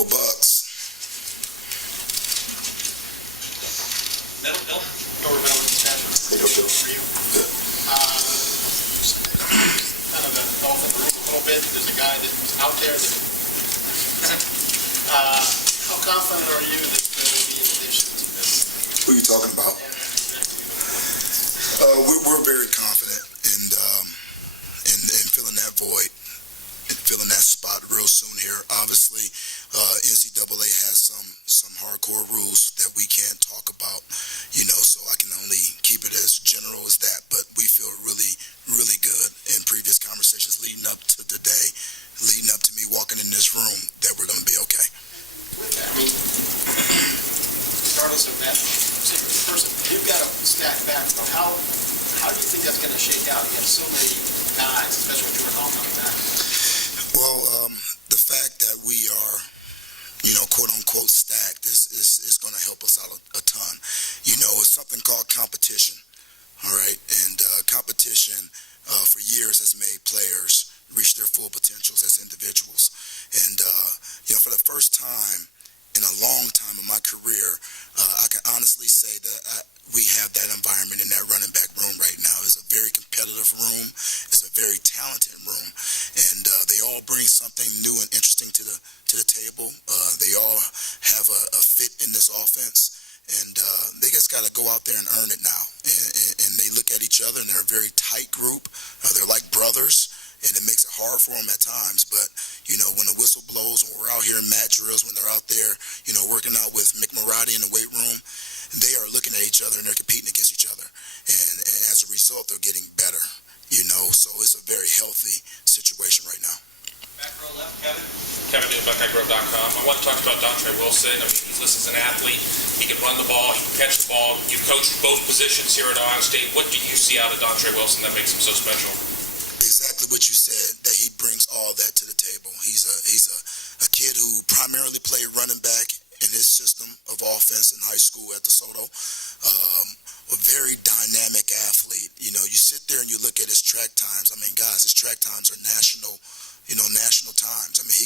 Go Bucks. Bill, Hey, go Bill. for you. Good. Kind of an elephant in the room a little bit. There's a guy that's out there that. How confident are you that Bill will be in addition to this? Who are you talking about? We're very confident in filling that void and filling that spot real soon here. Obviously, NCAA has some hardcore rules that we can't talk about, so I can only keep it as general as that. But we feel really, really good in previous conversations leading up to today, leading up to me walking in this room, that we're going to be okay. With that, I mean, regardless of that particular person, you've got to stack back. How do you think that's going to shake out against so many guys, especially with Jordan Hall coming back? Well, the fact that we are, quote unquote stacked is going to help us out a ton. It's something called competition, all right? And competition for years has made players reach their full potentials as individuals. And, for the first time in a long time in my career, I can honestly say that we have that environment in that running back room right now. It's a very competitive room. It's a very talented room. And they all bring something new and interesting to the table. They all have a fit in this offense. And they just got to go out there and earn it now. And they look at each other, and they're a very tight group. They're like brothers. And it makes it hard for them at times. But, when the whistle blows, when we're out here in mat drills, when they're out there, working out with Mick Marati in the weight room, they are looking at each other and they're competing against each other. And as a result, they're getting better, so it's a very healthy situation right now. Back row left, Kevin. Kevin Newton, BuckeyeGrove.com. I want to talk about Dontre Wilson. I mean, he's listed as an athlete. He can run the ball. He can catch the ball. You've coached both positions here at Ohio State. What do you see out of Dontre Wilson that makes him so special? Exactly what you said, that he brings all that to the table. He's a kid who primarily played running back in his system of offense in high school at DeSoto. A very dynamic athlete. You sit there and you look at his track times. I mean, guys, his track times are national times. I mean, he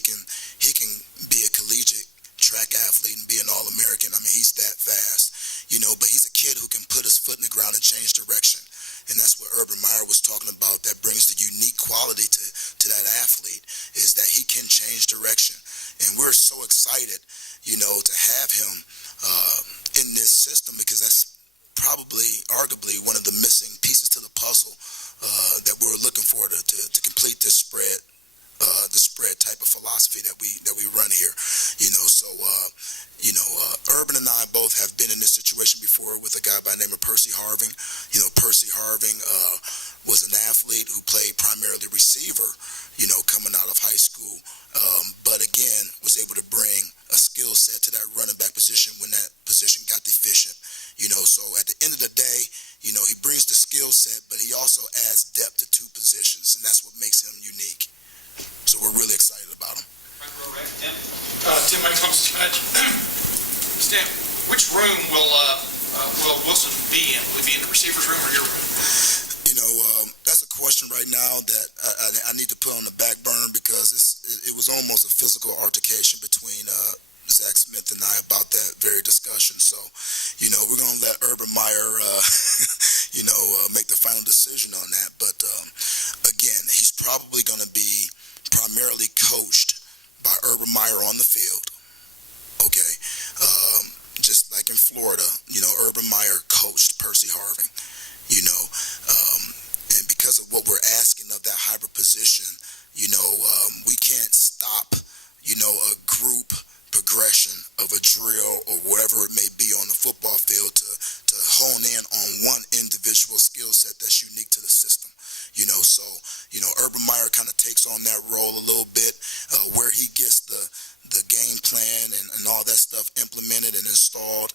can be a collegiate track athlete and be an All-American. I mean, he's that fast, but he's a kid who can put his foot in the ground and change direction. And that's what Urban Meyer was talking about. That brings the unique quality to that athlete, is that he can change direction. And we're so excited, to have him in this system, because that's arguably one of the missing pieces to the puzzle that we're looking for to complete this spread type of philosophy that we run here. Urban and I both have been in this situation before with a guy by the name of Percy Harving. Percy Harving was an athlete who played primarily receiver, coming out of high school, but again was able to bring a skill set to that running back position when that position got deficient. So at the end of the day, he brings the skill set, but he also adds depth to two positions, and that's what makes him unique. So we're really excited about him. Front row right, Tim. Tim Mike Thomas, Judge. Stan, which room will Wilson be in? Will he be in the receiver's room or your room? That's a question right now that I need to put on the back burner, because it was almost a physical altercation between Zach Smith and I about that very discussion. So, we're going to let Urban Meyer, make the final decision on that. But, again, he's probably going to be primarily coached by Urban Meyer on the field. Okay. Just like in Florida, Urban Meyer coached Percy Harving, and because of what we're asking of that hybrid position, we can't stop, a group progression of a drill or whatever it may be on the football field to hone in on one individual skill set that's unique to the system. So, Urban Meyer kind of takes on that role a little bit, where he gets the game plan and all that stuff implemented and installed.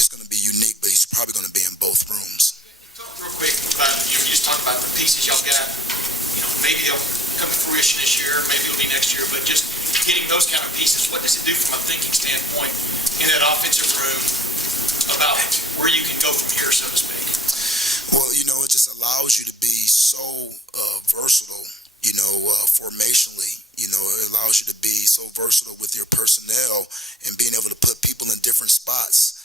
It's going to be unique, but he's probably going to be in both rooms. Talk real quick about, you just talked about the pieces y'all got. Maybe they'll come to fruition this year, maybe it'll be next year, but just getting those kind of pieces, what does it do from a thinking standpoint in that offensive room about where you can go from here, so to speak? Well, it just allows you to be so versatile, formationally, allows you to be so versatile with your personnel and being able to put people in different spots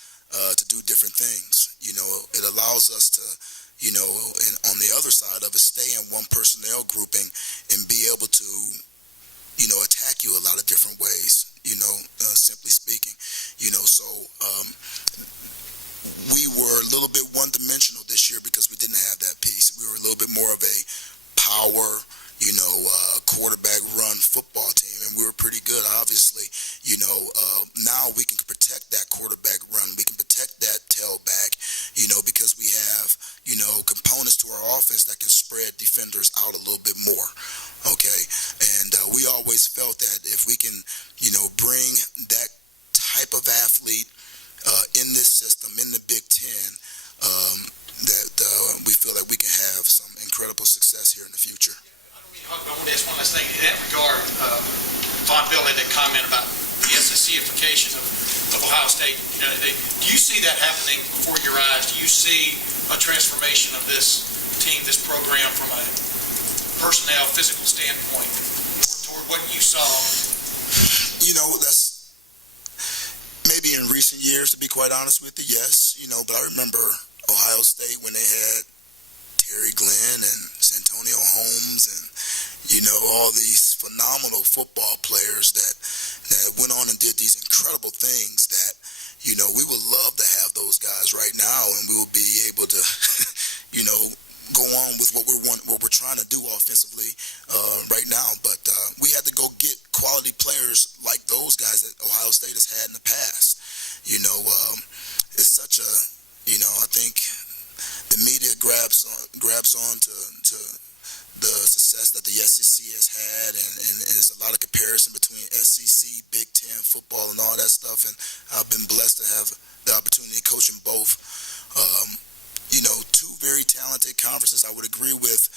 to do different things. It allows us to, and on the other side of it, stay in one personnel grouping and be able to, attack you a lot of different ways, simply speaking. So we were a little bit one-dimensional this year because we didn't have that piece. We were a little bit more of a power, quarterback run football team, and we were pretty good, obviously. Now we can protect that quarterback run. We can protect that tailback, because we have, components to our offense that can spread defenders out a little bit more, okay? And we always felt that if we can, bring that type of athlete in this system, in the Big Ten, that we feel that we can have some incredible success here in the future. I want to ask one last thing. In that regard, Von Bill had that comment about the SEC-ification of Ohio State. Do you see that happening before your eyes? Do you see a transformation of this team, this program, from a personnel, physical standpoint toward what you saw? That's maybe in recent years, to be quite honest with you, yes. But I remember Ohio State when they had Terry Glenn and Santonio Holmes and, all these phenomenal football players that went on and did these incredible things that, we would love to have those guys right now, and we will be able to, go on with what we're trying to do offensively right now. But we had to go get quality players like those guys that Ohio State has had in the past. It's such a, I think the media grabs on to the success that the SEC has had, and it's a lot of comparison between SEC, Big Ten football, and all that stuff. And I've been blessed to have the opportunity to coach in both. Two very talented conferences. I would agree with,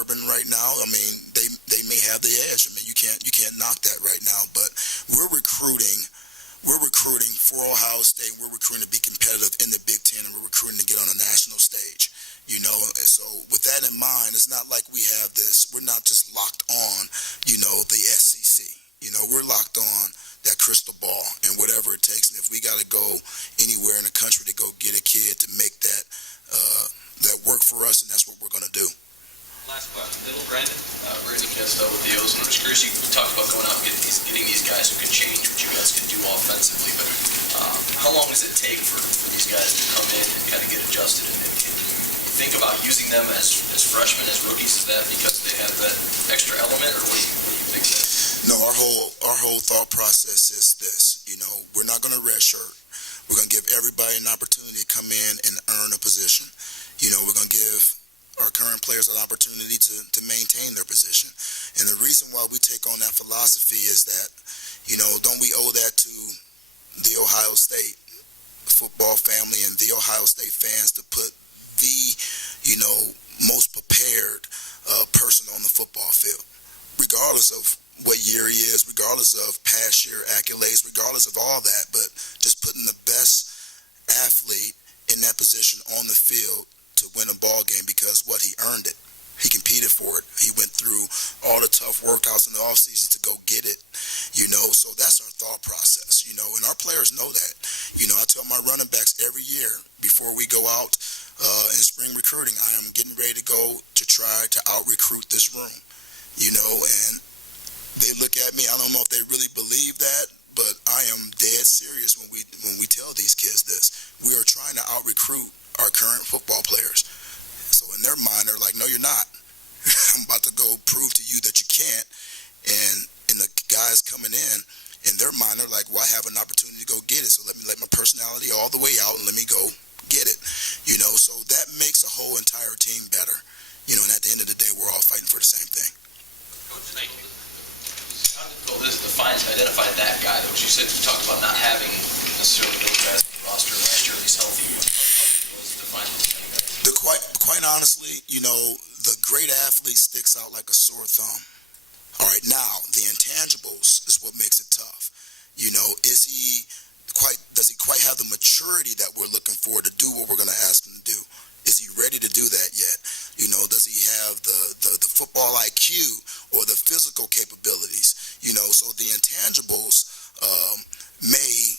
Urban right now. I mean, they may have the edge. I mean, you can't knock that right now. But we're recruiting for Ohio State. We're recruiting to be competitive in the Big Ten, and we're recruiting to get on a national stage. And so with that in mind, it's not like we have this. We're not just locked on, the SEC. We're locked on that crystal ball and whatever it takes. And if we got to go anywhere in the country to go get a kid to make that work for us, and that's what we're going to do. Last question. Brandon Castell with the O's. And I'm just curious, you talked about going out and getting these guys who can change what you guys can do offensively, but how long does it take for these guys to come in and kind of get adjusted? And can you think about using them as freshmen, as rookies? Is that because they have that extra element, or what do you think of that? No, our whole thought process is this. We're not going to redshirt. We're going to give everybody an opportunity to come in and earn a position. We're going to give our current players an opportunity to maintain their position. And the reason why we take on that philosophy is that, don't we owe that to the Ohio State football family and the Ohio State fans to put the, most prepared person on the football field, regardless of what year he is, regardless of past year accolades, regardless of all that, but just putting the best athlete in that position on the field to win a ball game because he earned it. He competed for it. He went through all the tough workouts in the offseason to go get it, so that's our thought process, and our players know that. I tell my running backs every year before we go out in spring recruiting, I am getting ready to go to try to out-recruit this room, and they look at me. I don't know if they really believe that, but I am dead serious when we tell these kids this. We are trying to out-recruit our current football players. So in their mind, they're like, no, you're not. I'm about to go prove to you that you can't. And the guys coming in their mind, they're like, well, I have an opportunity to go get it. So let me let my personality all the way out and let me go get it. So that makes a whole entire team better. And at the end of the day, we're all fighting for the same thing. Coach, thank you. How difficult is it to identify that guy? Which you said you talked about not having necessarily those guys on the roster last year, at least healthy. How difficult is it to find those guys? Quite honestly, the great athlete sticks out like a sore thumb. All right, now the intangibles is what makes it tough. Does he quite have the maturity that we're looking for to do what we're going to ask him to do? Is he ready to do that yet? Does he have the football IQ or the physical capabilities? the intangibles may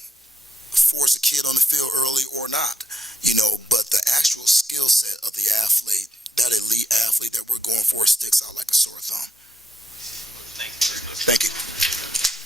force a kid on the field early or not, but the actual skill set of the athlete, that elite athlete that we're going for, sticks out like a sore thumb. Thank you very much. Thank you.